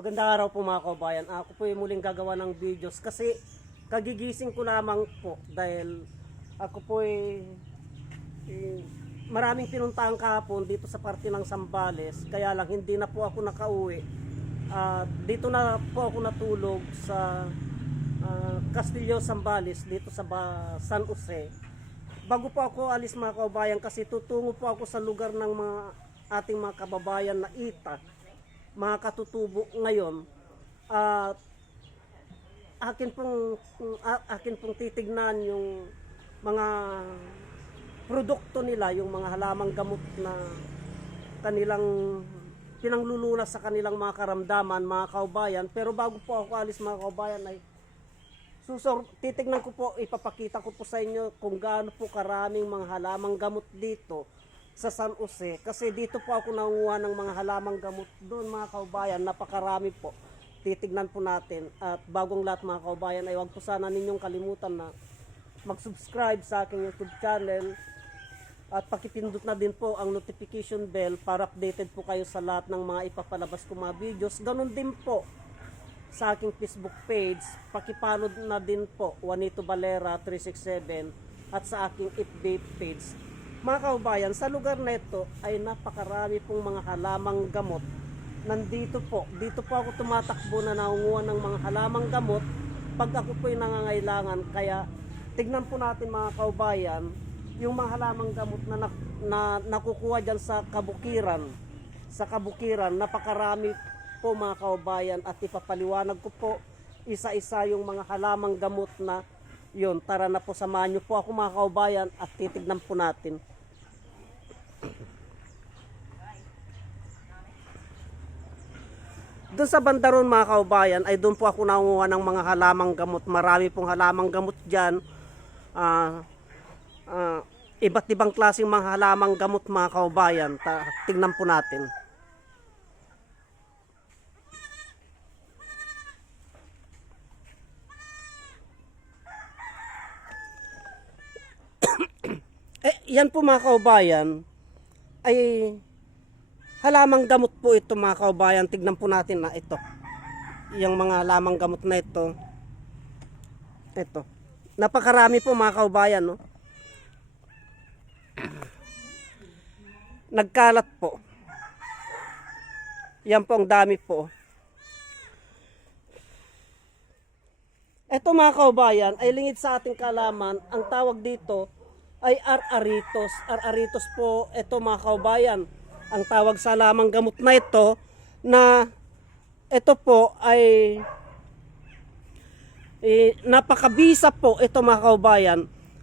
Magandang araw po mga kabayan. Ako po yung muling gagawa ng videos kasi kagigising ko lamang po dahil ako po maraming pinuntahan kahapon dito sa parte ng Zambales, kaya lang hindi na po ako nakauwi. Dito na po ako natulog sa Castillo, Zambales dito sa San Jose. Bago po ako alis mga kabayan kasi tutungo po ako sa lugar ng ating mga kababayan na Ita, mga katutubo ngayon. Akin pong titignan yung mga produkto nila, yung mga halamang gamot na kanilang pinanglulunas sa kanilang mga karamdaman mga kaubayan. Pero bago po ako alis mga kaubayan ay titignan ko po, ipapakita ko po sa inyo kung gaano po karaming mga halamang gamot dito sa San Jose, kasi dito po ako nanguha ng mga halamang gamot doon mga kaubayan. Napakarami po, titignan po natin. At bagong lahat mga kaubayan ay huwag po sana ninyong kalimutan na mag-subscribe sa aking YouTube channel at pakipindot na din po ang notification bell para updated po kayo sa lahat ng mga ipapalabas ko mga videos. Ganon din po sa aking Facebook page, pakipollow na din po Juanito Valera 367 at sa aking FB page. Mga kaubayan, sa lugar na ito ay napakarami pong mga halamang gamot. Dito po ako tumatakbo na nangunguha ng mga halamang gamot pag ako po ay nangangailangan. Kaya tignan po natin mga kaubayan yung mga halamang gamot na nakukuha dyan sa kabukiran. Sa kabukiran, napakarami po mga kaubayan at ipapaliwanag ko po isa-isa yung mga halamang gamot na yun. Tara na po, samahan nyo po ako mga kaubayan at titignan po natin. Doon sa bandaron mga kaubayan ay doon po ako nanguha ng mga halamang gamot. Marami pong halamang gamot dyan. Iba't ibang klaseng mga halamang gamot mga kaubayan. Tignan po natin. Yan po mga kaubayan ay halamang gamot po ito mga kaubayan. Tignan po natin na ito. Yung mga halamang gamot na ito. Ito. Napakarami po mga kaubayan, no? Nagkalat po. Yan po ang dami po. Ito mga kaubayan ay lingid sa ating kaalaman. Ang tawag dito ay araritos. Araritos po ito mga kaubayan. Ang tawag sa halamang gamot na ito, na ito po ay napakabisa po ito mga kaubayan.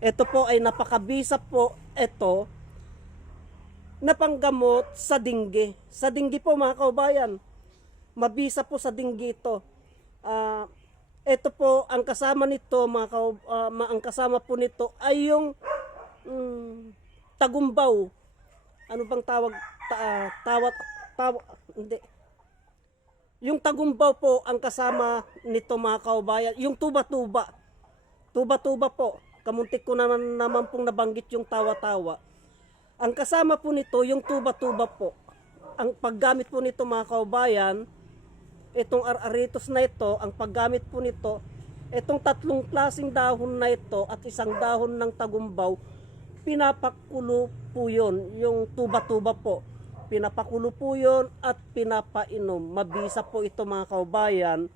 Ito po ay napakabisa po ito na panggamot sa dinggi. Sa dinggi po mga kaubayan. Mabisa po sa dinggi ito. Ito po ang kasama nito ang kasama po nito ay yung tagumbaw. Ano bang tawag? Hindi. Yung tagumbaw po ang kasama nito mga kaubayan. Yung tuba-tuba. Tuba-tuba po. Kamuntik ko naman pong nabanggit yung tawa-tawa. Ang kasama po nito yung tuba-tuba po. Ang paggamit po nito mga kaubayan, itong araritos na ito, ang paggamit po nito, itong tatlong klaseng dahon na ito at isang dahon ng tagumbaw, pinapakulo po yun, yung tuba-tuba po. Pinapakulo po yun at pinapainom. Mabisa po ito mga kaubayan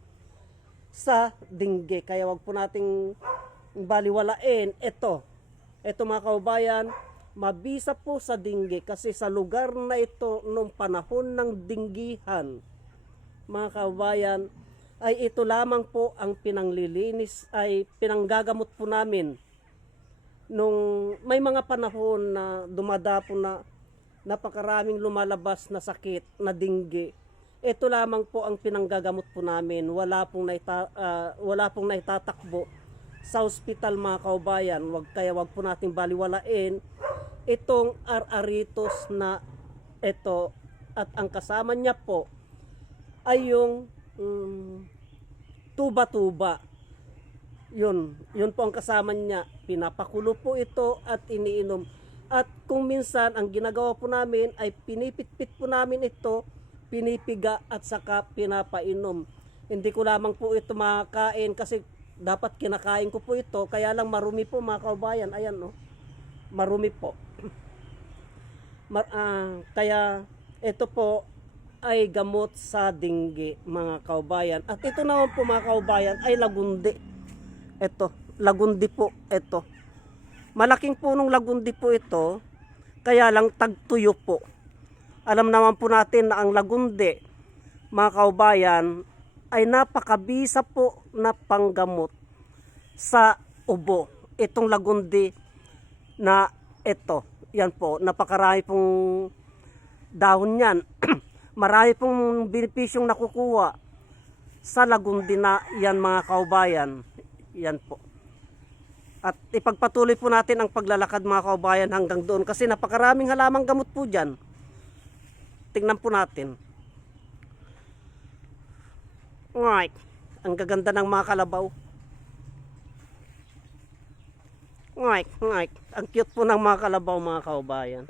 sa dingge. Kaya wag po nating baliwalain. Ito mga kaubayan, mabisa po sa dingge kasi sa lugar na ito nung panahon ng dinggihan, mga kaubayan, ay ito lamang po ang pinanglilinis, ay pinanggagamot po namin nung may mga panahon na dumadapo na napakaraming lumalabas na sakit na dinggi. Ito lamang po ang pinanggagamot po namin. Wala pong naitatakbo sa ospital mga kaubayan. Wag po nating baliwalain itong araritos na ito, at ang kasama niya po ay yung tuba-tuba. Yun po ang kasama niya. Pinapakulo po ito at iniinom. At kung minsan ang ginagawa po namin ay pinipit-pit po namin ito pinipiga at saka pinapainom. Hindi ko lamang po ito makakain kasi dapat kinakain ko po ito, kaya lang marumi po mga kaubayan. Ayan no, marumi po. Kaya ito po ay gamot sa dengue mga kaubayan. At ito naman po mga kaubayan ay lagundi. Ito, lagundi po ito. Malaking punong lagundi po ito, kaya lang tagtuyo po. Alam naman po natin na ang lagundi mga kaubayan ay napakabisa po na panggamot sa ubo. Itong lagundi na ito, yan po, napakarami pong dahon yan. Marami pong benepisyong nakukuha sa lagundi na yan mga kaubayan. Yan po. At ipagpatuloy po natin ang paglalakad mga kaubayan hanggang doon kasi napakaraming halamang gamot po dyan. Tingnan po natin. Alright. Ang gaganda ng mga kalabaw. Alright. Ang cute po ng mga kalabaw mga kaubayan.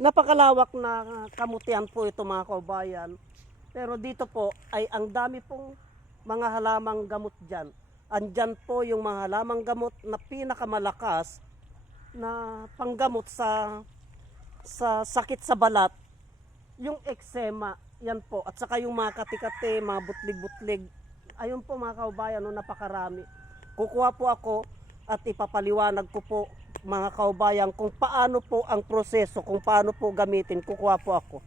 Napakalawak na kamutian po ito mga kaubayan. Pero dito po ay ang dami pong mga halamang gamot dyan. Andyan po yung mga halamang gamot na pinakamalakas na panggamot sa sakit sa balat. Yung eczema, yan po. At saka yung mga kati-kati, mga butlig-butlig. Ayun po mga kaubayan, no, napakarami. Kukuha po ako at ipapaliwanag ko po mga kaubayan kung paano po ang proseso, kung paano po gamitin. Kukuha po ako.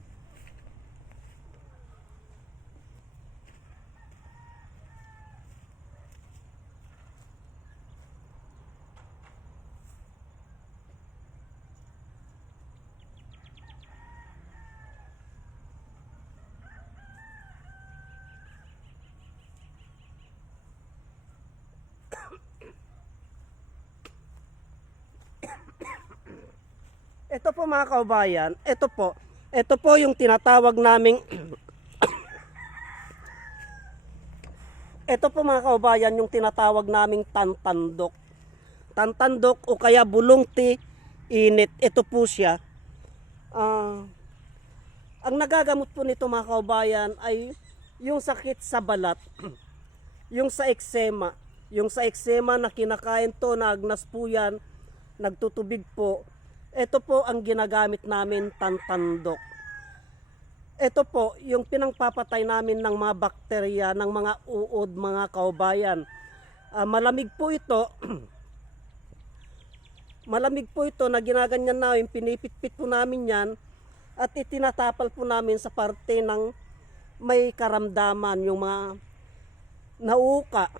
Ito po mga kaubayan, ito po yung tinatawag naming ito po mga kaubayan yung tinatawag naming tantandok. Tantandok o kaya bulong-ti init. Ito po siya. Ang nagagamot po nito mga kaubayan ay yung sakit sa balat, yung sa eczema. Yung sa eczema na kinakain to, naagnas po yan, nagtutubig po. Ito po ang ginagamit namin, tantandok. Ito po yung pinangpapatay namin ng mga bakterya, ng mga uod, mga kaubayan. Malamig po ito. Malamig po ito na ginaganyan namin, pinipitpit po namin yan at itinatapal po namin sa parte ng may karamdaman, yung mga nauuka.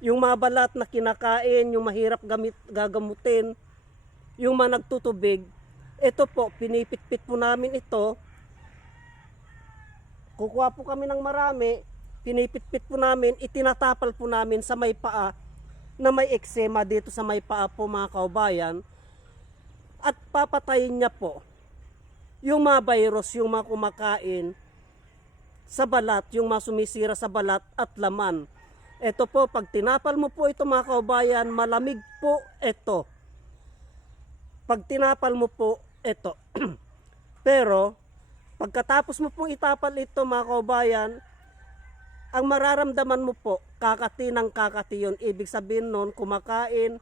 Yung mga balat na kinakain, yung mahirap gagamutin, yung mga nagtutubig, ito po, pinipitpit po namin ito. Kukuha po kami ng marami, pinipitpit po namin, itinatapal po namin sa may paa, na may eczema dito sa may paa po mga kaubayan. At papatayin niya po yung mga virus, yung mga kumakain sa balat, yung mga sumisira sa balat at laman. Ito po, pag tinapal mo po ito mga kaubayan, malamig po ito. Pag tinapal mo po ito. Pero, pagkatapos mo pong itapal ito mga kaubayan, ang mararamdaman mo po, kakati ng kakati yun. Ibig sabihin nun, kumakain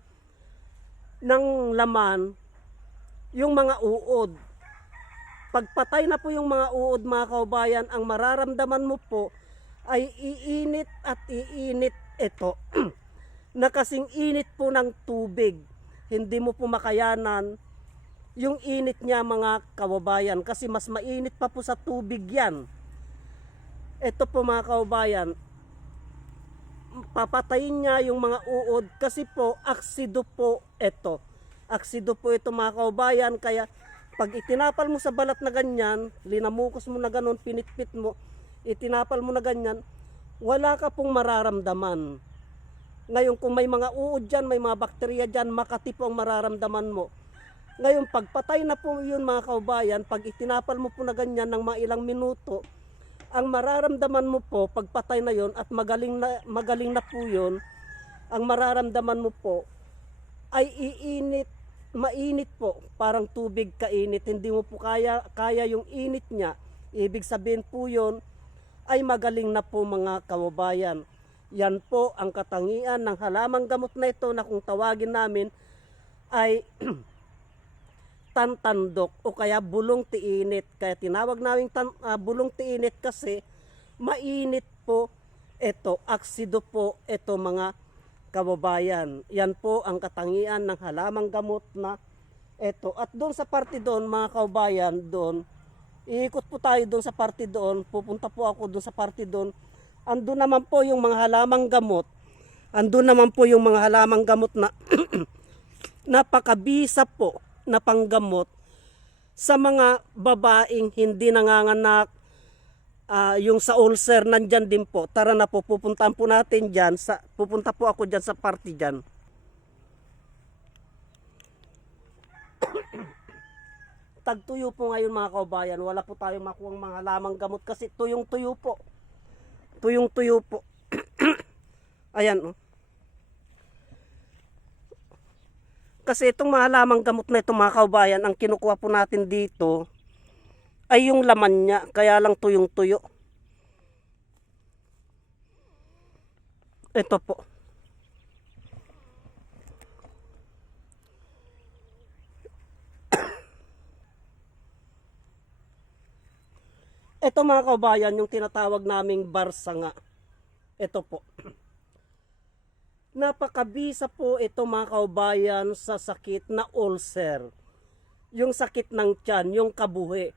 ng laman, yung mga uod. Pagpatay na po yung mga uod mga kaubayan, ang mararamdaman mo po ay iinit at iinit ito. Na kasing init po ng tubig. Hindi mo po makayanan yung init niya mga kaubayan kasi mas mainit pa po sa tubig yan. Ito po mga kaubayan, papatayin niya yung mga uod kasi po aksido po ito. Aksido po ito mga kaubayan, kaya pag itinapal mo sa balat na ganyan, linamukos mo na ganon, pinitpit mo, itinapal mo na ganyan, wala ka pong mararamdaman. Ngayon kung may mga uod dyan, may mga bakterya dyan, makati po ang mararamdaman mo. Ngayon pagpatay na po yun mga kaubayan, pag itinapal mo po na ganyan ng mga ilang minuto, ang mararamdaman mo po pagpatay na yun at magaling na po yun, ang mararamdaman mo po ay mainit po, parang tubig kainit, hindi mo po kaya yung init niya. Ibig sabihin po yun ay magaling na po mga kababayan. Yan po ang katangian ng halamang gamot na ito na kung tawagin namin ay tantandok o kaya bulong tiinit. Kaya tinawag namin bulong tiinit kasi mainit po ito, aksido po ito mga kababayan. Yan po ang katangian ng halamang gamot na ito. At doon sa parte doon mga kababayan, doon, iikot po tayo doon sa parte doon, pupunta po ako doon sa parte doon. Andun naman po yung mga halamang gamot. Andun naman po yung mga halamang gamot na napakabisa po na panggamot sa mga babaeng hindi nanganganak. Yung sa ulcer nandyan din po. Tara na po, pupuntahan po natin dyan. Pupunta po ako dyan sa party dyan. Tagtuyo po ngayon mga kaubayan. Wala po tayong makuhang mga halamang gamot kasi tuyong-tuyo po. Tuyong-tuyo po. Ayan oh. Kasi itong mga halamang gamot na ito mga kaubayan, ang kinukuha po natin dito ay yung laman niya, kaya lang tuyong-tuyo. Ito po. Ito mga kaubayan, yung tinatawag naming barsanga. Ito po. Napakabisa po ito mga kaubayan sa sakit na ulcer. Yung sakit ng tiyan, yung kabuhi.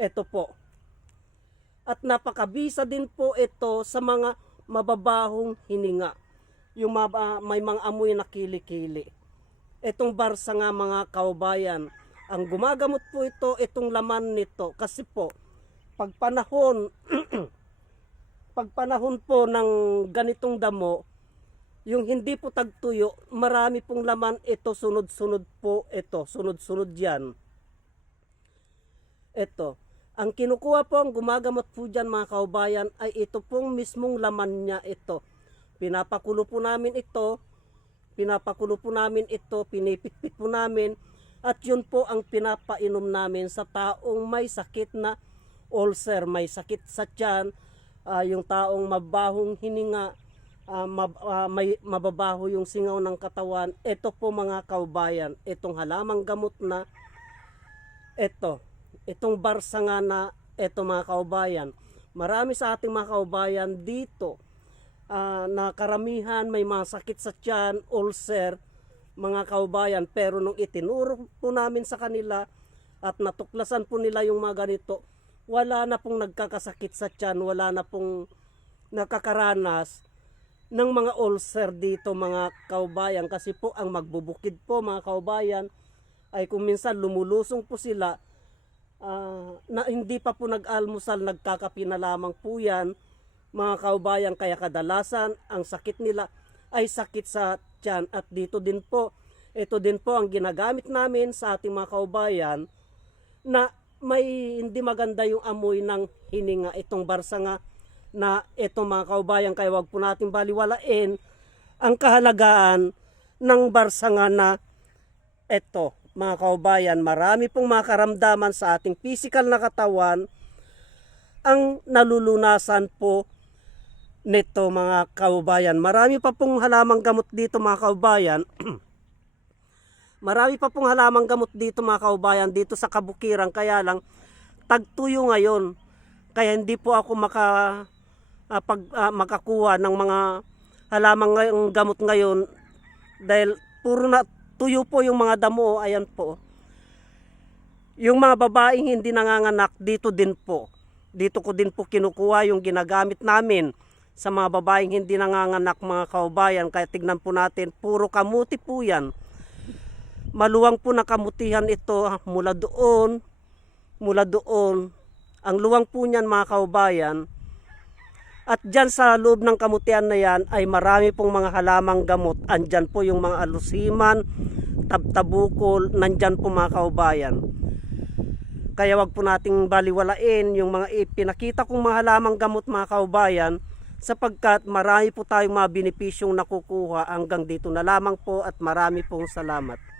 Ito po. At napakabisa din po ito sa mga mababahong hininga. Yung may mga amoy na kilikili. Itong barsanga mga kaubayan, ang gumagamot po ito, itong laman nito. Kasi po, pag panahon po ng ganitong damo, yung hindi po tagtuyo, marami pong laman ito, sunod-sunod po ito, sunod-sunod yan. Ito, ang kinukuha po, ang gumagamot po dyan mga kaubayan, ay ito pong mismong laman niya ito. Pinapakulo po namin ito, pinipitpit po namin, at yun po ang pinapainom namin sa taong may sakit na ulcer, may sakit sa tiyan, yung taong mabahong hininga, may mababaho yung singaw ng katawan. Ito po mga kaubayan, itong halamang gamot na itong barsanga na ito mga kaubayan. Marami sa ating mga kaubayan dito na karamihan may mga sakit sa tiyan, ulcer, mga kaubayan. Pero nung itinuro po namin sa kanila at natuklasan po nila yung mga ganito, wala na pong nagkakasakit sa tiyan, wala na pong nakakaranas ng mga ulcer dito mga kaubayan. Kasi po ang magbubukid po mga kaubayan ay kung minsan lumulusong po sila na hindi pa po nag-almusal, nagkakape na lamang po yan mga kaubayan. Kaya kadalasan ang sakit nila ay sakit sa tiyan. At dito din po, ito din po ang ginagamit namin sa ating mga kaubayan na may hindi maganda yung amoy ng hininga, itong barsanga na ito mga kaubayan. Kaya wag po natin baliwalain ang kahalagaan ng barsanga na ito mga kaubayan. Marami pong mga karamdaman sa ating physical na katawan ang nalulunasan po nito mga kaubayan. Marami pa pong halamang gamot dito mga kaubayan. Marami pa pong halamang gamot dito mga kaubayan, dito sa kabukiran. Kaya lang, tagtuyo ngayon. Kaya hindi po ako makakuha ng mga halamang gamot ngayon. Dahil puro na tuyo po yung mga damo. Ayan po. Yung mga babaeng hindi nanganganak, dito din po. Dito ko din po kinukuha yung ginagamit namin sa mga babaeng hindi nanganganak mga kaubayan. Kaya tignan po natin, puro kamuti po yan. Maluwang po na kamutihan ito mula doon. Ang luwang po niyan mga kaubayan. At dyan sa loob ng kamutihan na yan ay marami pong mga halamang gamot. Andyan po yung mga alusiman, tabtabukol, nandyan po mga kaubayan. Kaya wag po nating baliwalain yung mga ipinakita kong mga halamang gamot mga kaubayan. sapagkat marami po tayong mga benepisyong nakukuha. Hanggang dito na lamang po at marami pong salamat.